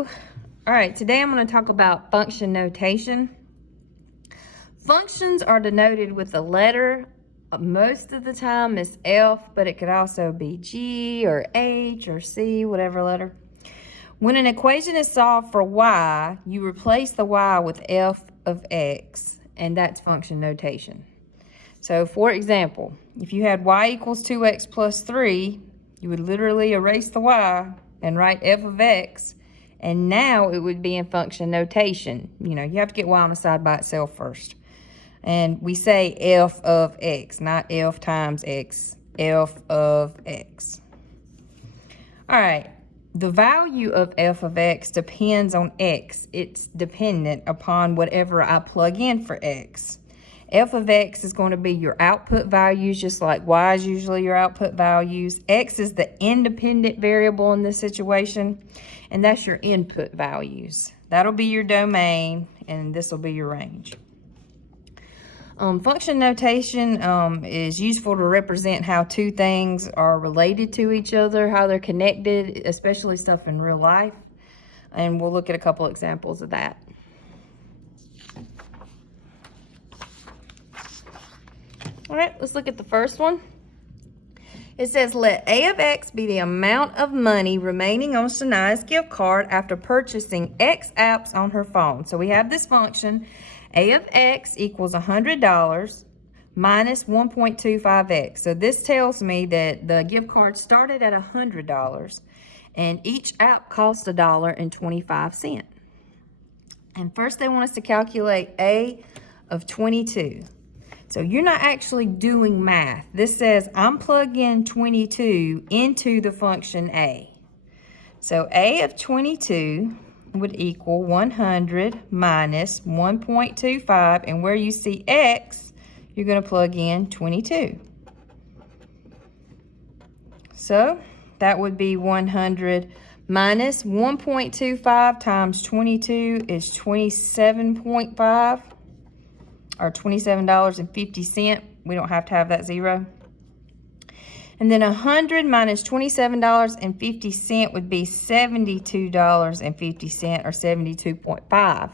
All right, today I'm going to talk about function notation. Functions are denoted with a letter. Most of the time it's F, but it could also be G or H or C, whatever letter. When an equation is solved for y, you replace the y with f of x, and that's function notation. So for example, if you had y equals 2x plus 3, you would literally erase the y and write f of x, and now it would be in function notation. You know, you have to get y on the side by itself first. And we say f of x, not f times x, f of x. All right, the value of f of x depends on x. It's dependent upon whatever I plug in for x. F of x is going to be your output values, just like y is usually your output values. X is the independent variable in this situation, and that's your input values. That'll be your domain, and this will be your range. Function notation is useful to represent how two things are related to each other, how they're connected, especially stuff in real life. And we'll look at a couple examples of that. All right, let's look at the first one. It says, let A of X be the amount of money remaining on Shania's gift card after purchasing X apps on her phone. So we have this function, A of X equals $100 minus 1.25X. So this tells me that the gift card started at $100 and each app cost $1.25. And first they want us to calculate A of 22. So you're not actually doing math. This says I'm plugging 22 into the function A. So A of 22 would equal 100 minus 1.25, and where you see X, you're going to plug in 22. So that would be 100 minus 1.25 times 22 is 27.5. or $27.50. We don't have to have that zero. And then 100 minus $27.50 would be $72.50 or 72.5.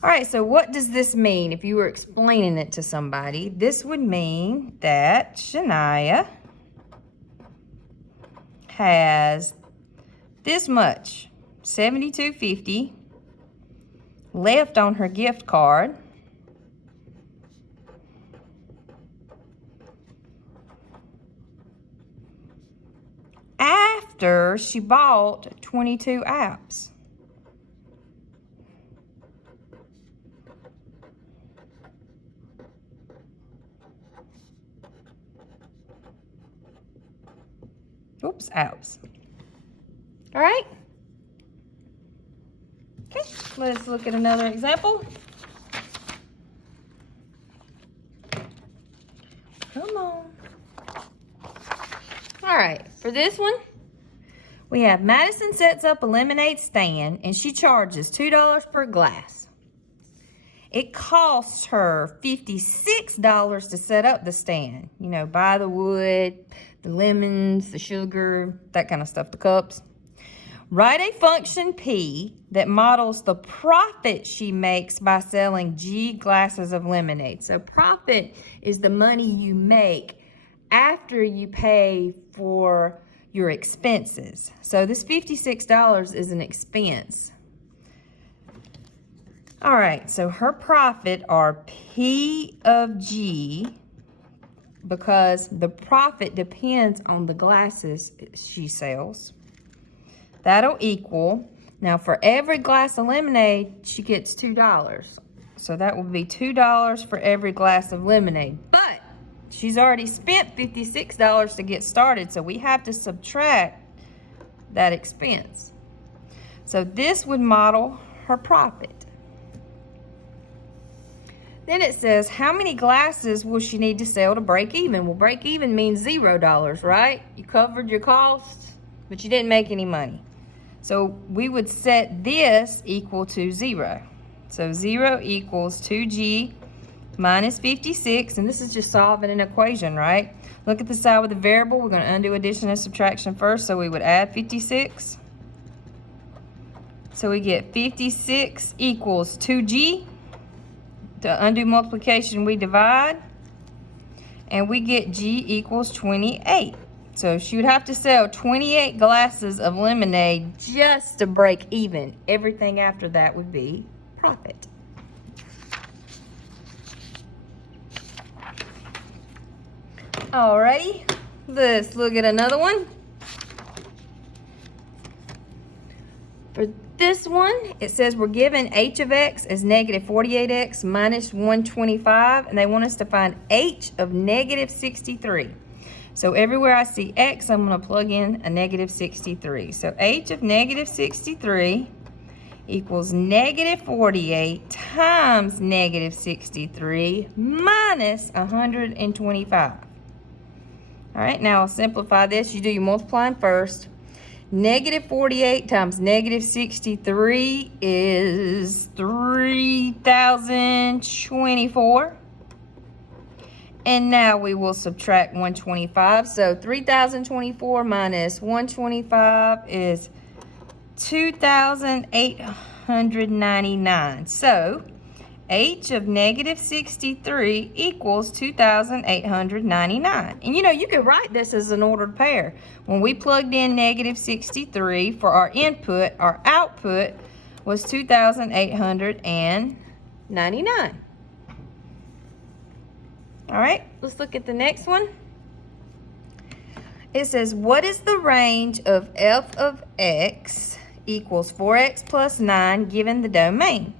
All right, so what does this mean if you were explaining it to somebody? This would mean that Shania has this much, $72.50 left on her gift card. After she bought 22 apps. Oops, apps. All right. Okay, let's look at another example. Come on. All right, for this one, we have Madison sets up a lemonade stand and she charges $2 per glass. It costs her $56 to set up the stand. You know, buy the wood, the lemons, the sugar, that kind of stuff, the cups. Write a function P that models the profit she makes by selling G glasses of lemonade. So profit is the money you make after you pay for your expenses. So this $56 is an expense. All right, so her profit are P of G, because the profit depends on the glasses she sells. That'll equal, now for every glass of lemonade, she gets $2. So that will be $2 for every glass of lemonade. But she's already spent $56 to get started, so we have to subtract that expense. So this would model her profit. Then it says, how many glasses will she need to sell to break even? Well, break even means $0, right? You covered your costs, but you didn't make any money. So we would set this equal to 0. So 0 equals 2G minus 56, and this is just solving an equation, right? Look at the side with the variable. We're going to undo addition and subtraction first, so we would add 56. So we get 56 equals 2G. To undo multiplication, we divide. And we get G equals 28. So she would have to sell 28 glasses of lemonade just to break even. Everything after that would be profit. Alrighty, let's look at another one. For this one, it says we're given h of x as negative 48x minus 125, and they want us to find h of negative 63. So everywhere I see x, I'm going to plug in a negative 63. So h of negative 63 equals negative 48 times negative 63 minus 125. All right, now I'll simplify this. You do your multiplying first. Negative 48 times negative 63 is 3,024. And now we will subtract 125. So 3,024 minus 125 is 2,899. So h of negative 63 equals 2,899. And you know, you could write this as an ordered pair. When we plugged in negative 63 for our input, our output was 2,899. All right, let's look at the next one. It says, what is the range of f of x equals 4x plus 9 given the domain?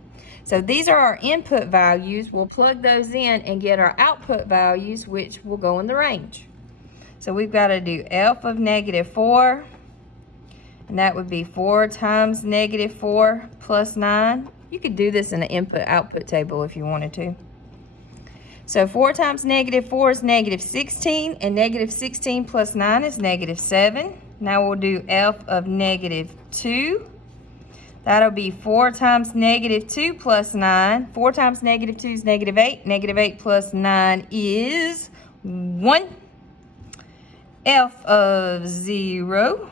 So these are our input values. We'll plug those in and get our output values, which will go in the range. So we've got to do f of negative 4, and that would be 4 times negative 4 plus 9. You could do this in an input-output table if you wanted to. So 4 times negative 4 is negative 16, and negative 16 plus 9 is negative 7. Now we'll do f of negative 2. That'll be 4 times negative 2 plus 9. 4 times negative 2 is negative 8. Negative 8 plus 9 is 1. F of 0.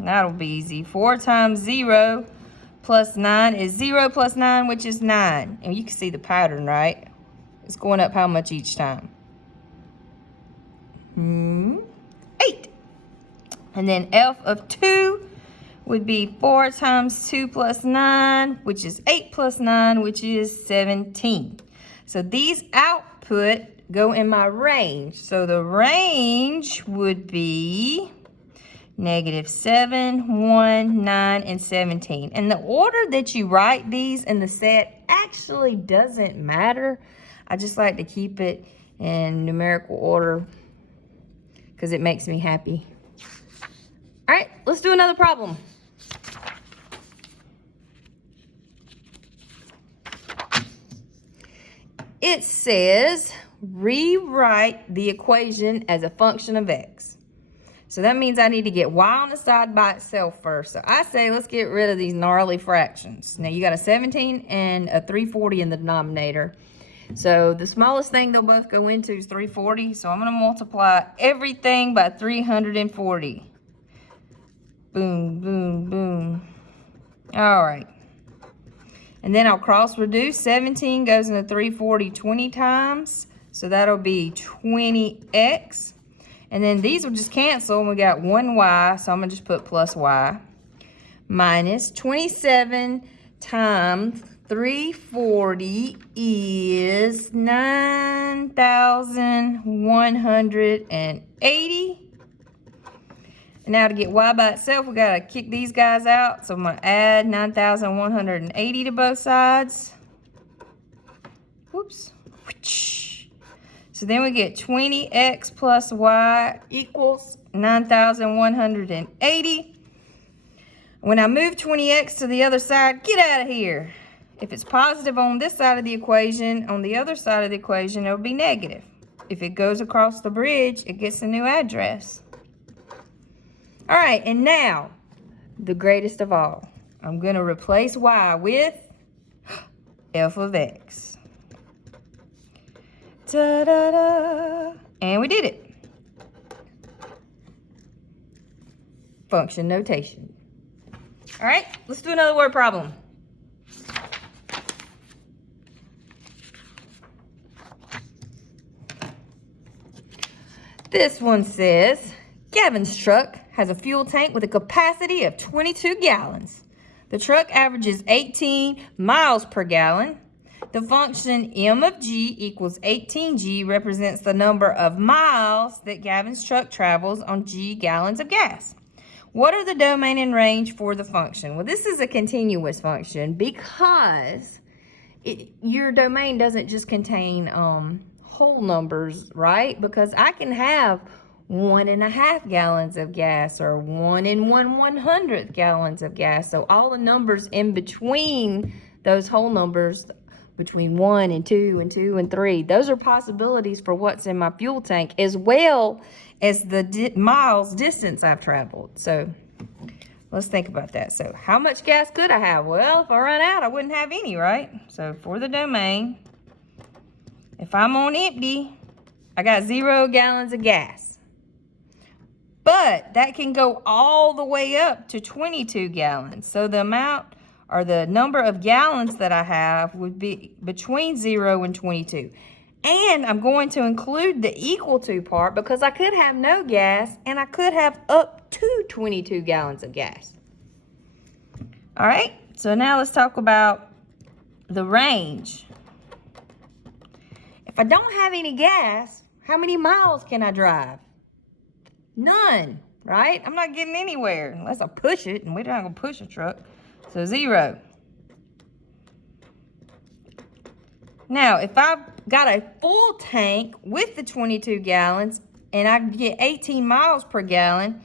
That'll be easy. 4 times 0 plus 9 is 0 plus 9, which is 9. And you can see the pattern, right? It's going up how much each time? 8. And then F of 2 would be 4 times 2 plus 9, which is 8 plus 9, which is 17. So these output go in my range. So the range would be negative 7, 1, 9, and 17. And the order that you write these in the set actually doesn't matter. I just like to keep it in numerical order because it makes me happy. All right, let's do another problem. It says rewrite the equation as a function of x. So that means I need to get y on the side by itself first. So I say let's get rid of these gnarly fractions. Now you got a 17 and a 340 in the denominator. So the smallest thing they'll both go into is 340. So I'm going to multiply everything by 340. Boom, boom, boom. All right. And then I'll cross reduce. 17 goes into 340 20 times. So that'll be 20x. And then these will just cancel, and we got 1y. So I'm going to just put plus y. Minus 27 times 340 is 9,180. And now to get y by itself, we got to kick these guys out. So I'm going to add 9,180 to both sides. Whoops. So then we get 20x plus y equals 9,180. When I move 20x to the other side, get out of here. If it's positive on this side of the equation, on the other side of the equation, it'll be negative. If it goes across the bridge, it gets a new address. All right, and now, the greatest of all. I'm going to replace y with f of x. Ta-da-da! And we did it. Function notation. All right, let's do another word problem. This one says, Gavin's truck has a fuel tank with a capacity of 22 gallons. The truck averages 18 miles per gallon. The function m of g equals 18g represents the number of miles that Gavin's truck travels on g gallons of gas. What are the domain and range for the function? Well, this is a continuous function because your domain doesn't just contain whole numbers, right? Because I can have 1.5 gallons of gas or 1 1/100th gallons of gas. So all the numbers in between those whole numbers, between 1 and 2 and 2 and 3, those are possibilities for what's in my fuel tank, as well as the miles distance I've traveled. So let's think about that. So how much gas could I have? Well, if I run out, I wouldn't have any, right? So for the domain, if I'm on empty, I got 0 gallons of gas. But that can go all the way up to 22 gallons. So the amount or the number of gallons that I have would be between 0 and 22. And I'm going to include the equal to part because I could have no gas and I could have up to 22 gallons of gas. All right, so now let's talk about the range. If I don't have any gas, how many miles can I drive? None, right? I'm not getting anywhere unless I push it, and we're not gonna push a truck. So 0. Now, if I've got a full tank with the 22 gallons and I get 18 miles per gallon,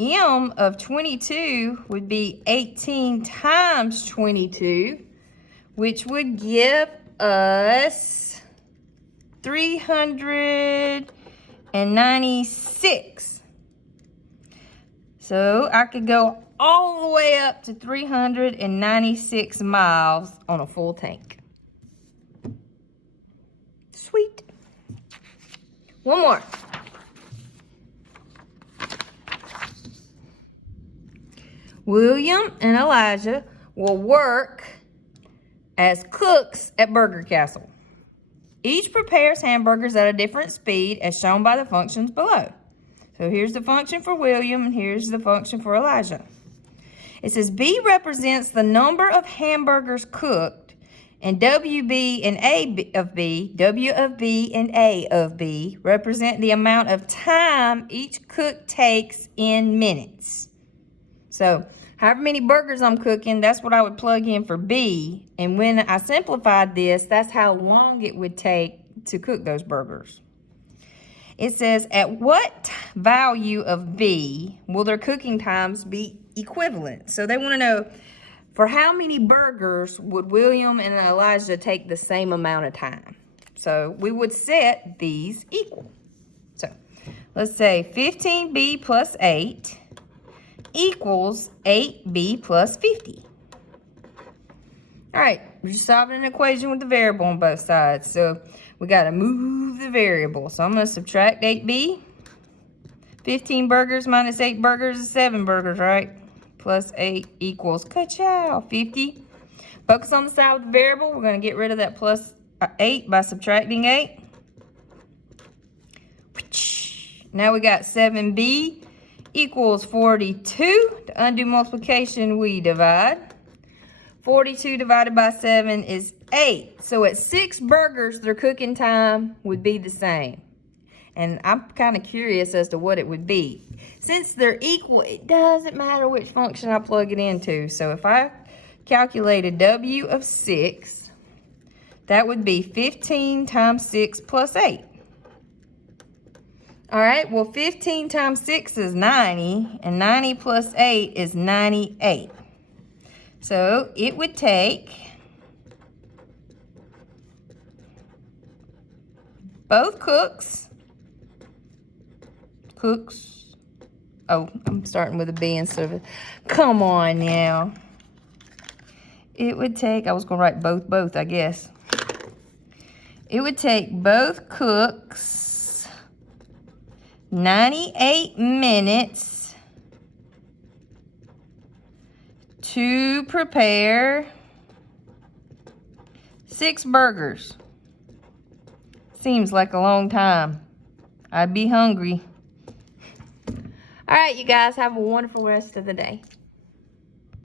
M of 22 would be 18 times 22, which would give us 396. So I could go all the way up to 396 miles on a full tank. Sweet. One more. William and Elijah will work as cooks at Burger Castle. Each prepares hamburgers at a different speed as shown by the functions below. So here's the function for William and here's the function for Elijah. It says B represents the number of hamburgers cooked, and WB and A of B, W of B and A of B represent the amount of time each cook takes in minutes. So however many burgers I'm cooking, that's what I would plug in for B. And when I simplified this, that's how long it would take to cook those burgers. It says, at what value of B will their cooking times be equivalent? So they want to know, for how many burgers would William and Elijah take the same amount of time? So we would set these equal. So let's say 15B plus 8 equals 8B plus 50. All right, we're just solving an equation with the variable on both sides. So we got to move the variable. So I'm going to subtract 8B. 15 burgers minus 8 burgers is 7 burgers, right? Plus 8 equals, ka-chow, 50. Focus on the side with the variable. We're going to get rid of that plus 8 by subtracting 8. Now we got 7B equals 42. To undo multiplication, we divide. 42 divided by 7 is 8. So at 6 burgers, their cooking time would be the same. And I'm kind of curious as to what it would be. Since they're equal, it doesn't matter which function I plug it into. So if I calculate a W of 6, that would be 15 times 6 plus 8. All right, well, 15 times 6 is 90, and 90 plus 8 is 98. So it would take both cooks, oh, I'm starting with a B instead of a, come on now. It would take, I was going to write both, I guess. It would take both cooks 98 minutes to prepare 6 burgers. Seems like a long time. I'd be hungry. All right, you guys, have a wonderful rest of the day.